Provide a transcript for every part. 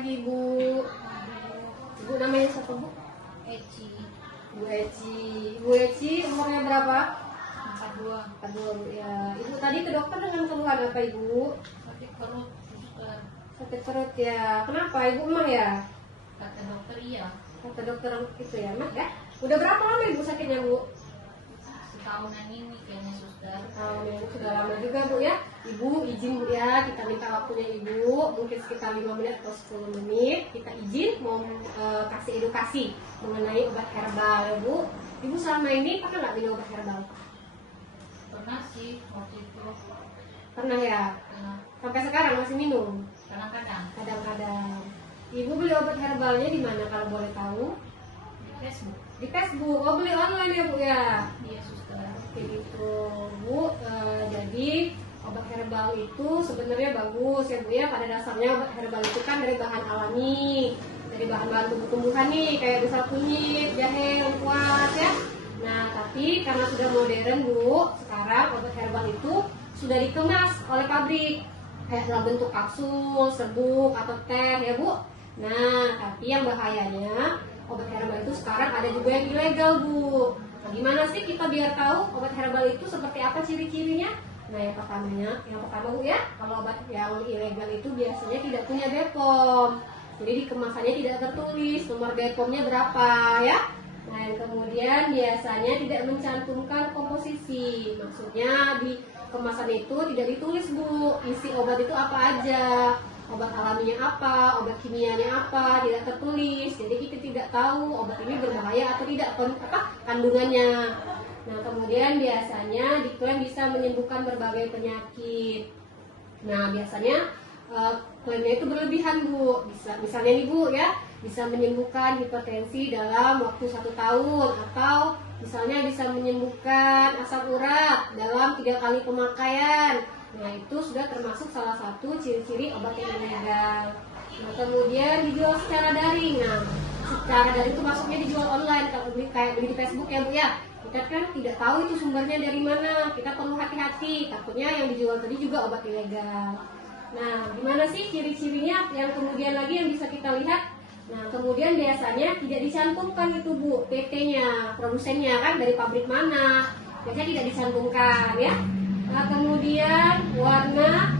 pagi Bu. Ibu namanya siapa Bu? Eci. Bu Eci. Bu Eci umurnya berapa? 42. 42 Bu ya. Ibu tadi ke dokter dengan keluhan apa Ibu? Sakit perut, suster. Sakit perut ya. Kenapa Ibu emang ya? Kata dokter iya. Kata dokter itu ya Mas ya. Udah berapa lama Ibu sakitnya Bu? Setahunan ini kayaknya suster. Tahun ini sudah lama juga Bu ya. Ibu izin Bu ya, kita minta waktunya Ibu mungkin sekitar 5 menit atau 10 menit. Kita izin mau kasih edukasi mengenai obat herbal ya Bu. Ibu selama ini pernah nggak minum obat herbal? Pernah sih waktu itu. Pernah ya? Pernah. Sampai sekarang masih minum? Kadang-kadang Kadang-kadang. Ibu beli obat herbalnya di mana kalau boleh tahu? di Facebook. Di Facebook. Oh beli online ya Bu ya? Iya suster. Oke gitu Bu. Jadi obat herbal itu sebenarnya bagus ya Bu ya. Pada dasarnya obat herbal itu kan dari bahan alami, dari bahan-bahan tumbuh-tumbuhan nih kayak misal kunyit, jahe, lengkuas ya. Nah tapi karena sudah modern Bu, sekarang obat herbal itu sudah dikemas oleh pabrik kayak dalam bentuk kapsul, serbuk atau teh ya Bu. Nah tapi yang bahayanya obat herbal itu sekarang ada juga yang ilegal Bu. Nah, gimana sih kita biar tahu obat herbal itu seperti apa ciri-cirinya? Nah yang pertama Bu ya, kalau obat yang ilegal itu biasanya tidak punya BPOM. Jadi di kemasannya tidak tertulis nomor BPOM-nya berapa ya. Nah yang kemudian biasanya tidak mencantumkan komposisi. Maksudnya di kemasan itu tidak ditulis Bu, isi obat itu apa aja. Obat alaminya apa, obat kimianya apa, tidak tertulis. Jadi kita tidak tahu obat ini berbahaya atau tidak, kandungannya. Nah kemudian biasanya diklaim bisa menyembuhkan berbagai penyakit. Nah biasanya klaimnya itu berlebihan Bu. Misalnya nih Bu ya, bisa menyembuhkan hipertensi dalam waktu 1 tahun, atau misalnya bisa menyembuhkan asam urat dalam 3 kali pemakaian. Nah itu sudah termasuk salah satu ciri-ciri obat yang ilegal. Nah kemudian dijual secara daring. Nah secara daring itu maksudnya dijual online. Kalau kayak beli di Facebook ya Bu ya, kita kan tidak tahu itu sumbernya dari mana. Kita perlu hati-hati, takutnya yang dijual tadi juga obat ilegal. Nah gimana sih ciri-cirinya yang kemudian lagi yang bisa kita lihat? Nah kemudian biasanya tidak dicantumkan itu Bu, PT-nya, produsennya kan dari pabrik mana, biasanya tidak dicantumkan ya. Nah kemudian warna,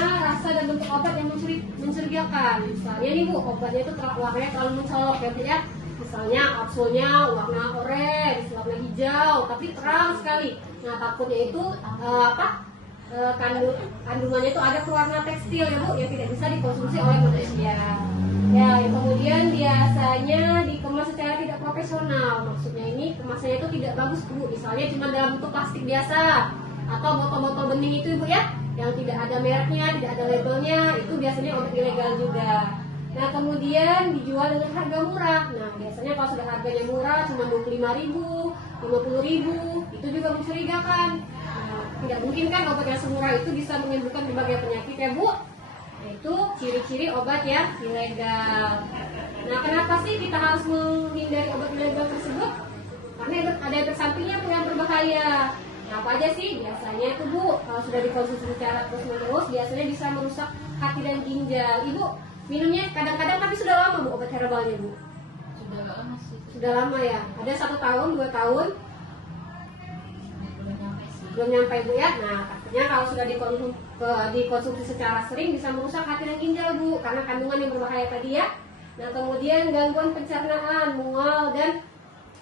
rasa dan bentuk obat yang mencurigakan. Misalnya nih Bu, obatnya itu warnanya terlalu mencolok ya. Misalnya kapsulnya warna orange, warna hijau, tapi terang sekali. Nah takutnya itu kandungannya itu ada pewarna tekstil ya Bu, yang tidak bisa dikonsumsi oleh manusia. Ya, yang kemudian biasanya dikemas secara tidak profesional. Maksudnya ini kemasannya itu tidak bagus Bu. Misalnya cuma dalam bentuk plastik biasa, atau botol-botol bening itu Ibu ya, yang tidak ada mereknya, tidak ada labelnya, itu biasanya obat ilegal juga. Nah kemudian dijual dengan harga murah. Nah biasanya kalau sudah harganya murah cuma 25.000, 50.000, itu juga mencurigakan. Nah, tidak mungkin kan obat yang semurah itu bisa menyembuhkan berbagai penyakit ya Bu. Nah, itu ciri-ciri obat yang ilegal. Nah kenapa sih kita harus menghindari obat ilegal tersebut? Karena ada efek sampingnya Bu yang berbahaya. Nah, apa aja sih? Biasanya itu Bu, kalau sudah dikonsumsi secara terus-menerus, biasanya bisa merusak hati dan ginjal. Ibu minumnya kadang-kadang tapi sudah lama Bu obat herbalnya Bu? Sudah lama sih. Sudah lama ya? Ada 1 tahun, 2 tahun? Belum nyampe sih. Belum nyampe Bu ya? Nah, takutnya kalau sudah dikonsumsi secara sering bisa merusak hati dan ginjal Bu, karena kandungan yang berbahaya tadi ya. Nah, kemudian gangguan pencernaan, mual, dan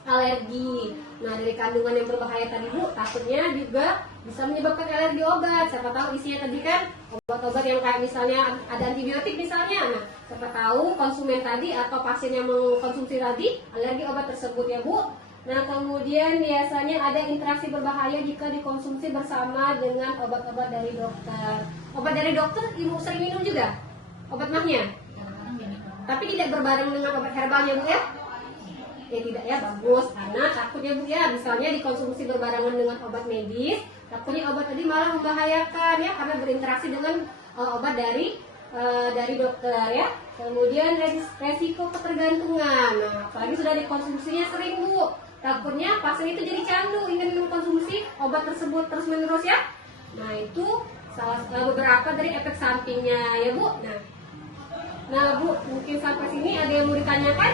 alergi. Nah dari kandungan yang berbahaya tadi Bu, takutnya juga bisa menyebabkan alergi obat. Siapa tahu isinya tadi kan obat-obat yang kayak misalnya ada antibiotik misalnya. Nah siapa tahu konsumen tadi atau pasien yang mengkonsumsi tadi alergi obat tersebut ya Bu. Nah kemudian biasanya ada interaksi berbahaya jika dikonsumsi bersama dengan obat-obat dari dokter. Obat dari dokter Ibu sering minum juga? Obat mahnya? Kadang-kadang gini. Tapi tidak berbareng dengan obat herbalnya Bu ya? Ya tidak ya, bagus, karena takutnya Bu ya misalnya dikonsumsi berbarengan dengan obat medis, takutnya obat tadi malah membahayakan ya, karena berinteraksi dengan obat dari dokter ya. Kemudian resiko ketergantungan. Nah apalagi sudah dikonsumsinya sering Bu, takutnya pasien itu jadi candu ingin mengkonsumsi obat tersebut terus menerus ya. Nah itu beberapa dari efek sampingnya ya Bu. Nah Nah Bu, mungkin sampai sini ada yang mau ditanyakan?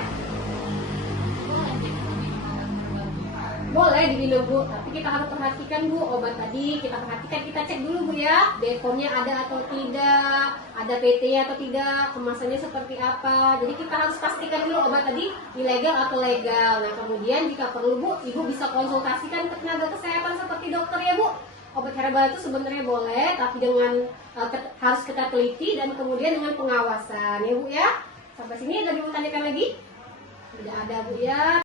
Boleh diminum Bu, tapi kita harus perhatikan Bu, obat tadi kita perhatikan, kita cek dulu Bu ya, BPOM-nya ada atau tidak, ada PT-nya atau tidak, kemasannya seperti apa. Jadi kita harus pastikan dulu obat tadi ilegal atau legal. Nah kemudian jika perlu Bu, Ibu bisa konsultasikan ke tenaga kesehatan seperti dokter ya Bu. Obat herbal itu sebenarnya boleh, tapi dengan harus kita teliti dan kemudian dengan pengawasan ya Bu ya. Sampai sini ada yang mau tanyakan lagi? Tidak ada Bu ya.